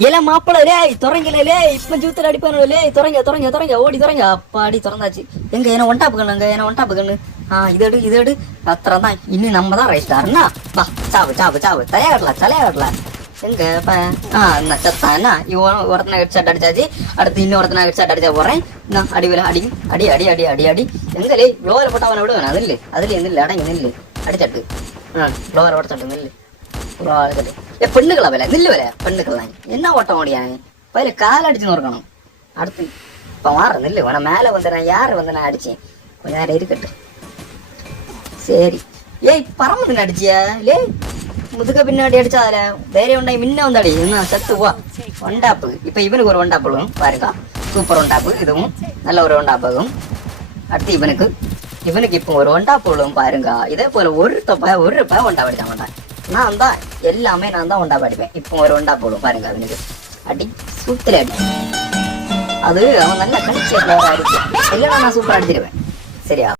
எல்லாம் மாப்பிள்ள லே துறங்கல லே இப்ப ஜூத்துல அடிப்பானோ லே துறங்க ஓடி துறங்க அப்பாடி திறந்தாச்சு எங்க என்ன ஒன்டாப்பு கண்ணுங்க என்ன ஒன்டாப்பு கண்ணு இது எடு அத்தனை தான் இன்னும் நம்ம தான் ரைஸ்டாருன்னா வா சாவு தலையாடலாம் எங்க என்ன செத்தான் என்ன இவன் ஒருத்தனை ஹெட்ஷாட் அடிச்சாச்சு அடுத்து இன்னொருத்தனை ஹெட்ஷாட் அடிச்சா போறேன் நான் அடி அடி எங்களே க்ளோவர் போட்டு அவனை விடுவேன் அதுல இல்லை அடங்கி நில்லு அடிச்சாட்டு க்ளோவர் உடச்சாட்டு நில்லு பெண்ணுக்களா வேலை நில்லு வேலை பெண்ணுக்கெல்லாம் என்ன ஓட்டம் ஓடியாங்க பயில கால் அடிச்சுன்னு இருக்கணும் அடுத்து இப்ப மாற நில்லு உன மேல வந்து நான் யாரு வந்து நான் அடிச்சேன் கொஞ்ச நேரம் இருக்கட்டு சரி ஏய் பரமதுன்னு அடிச்சியா லே முதுக பின்னாடி அடிச்சா அதுல தைரியம் உண்டாய் முன்ன வந்தாடி என்ன சத்துவா ஒண்டாப்பு இப்ப இவனுக்கு ஒரு ஒண்டாப்பும் பாருங்க சூப்பர் ஒண்டாப்பு இதுவும் நல்ல ஒரு ஒண்டாப்பாகும் அடுத்து இவனுக்கு இப்போ ஒரு ஒண்டாப்பும் பாருங்க இதே போல ஒரு ரூபாய் ஒண்டா படிக்க மாட்டான் நான் தான் எல்லாமே நான் தான் ஒண்டா படிப்பேன் இப்போ ஒரு ஒண்டா போடும் பாருங்க அவனுக்கு அடி சூத்துல அடி அது அவன் நல்லா கணிச்சு இல்லைன்னா நான் சூப்பரா அடிச்சிருவேன் சரியா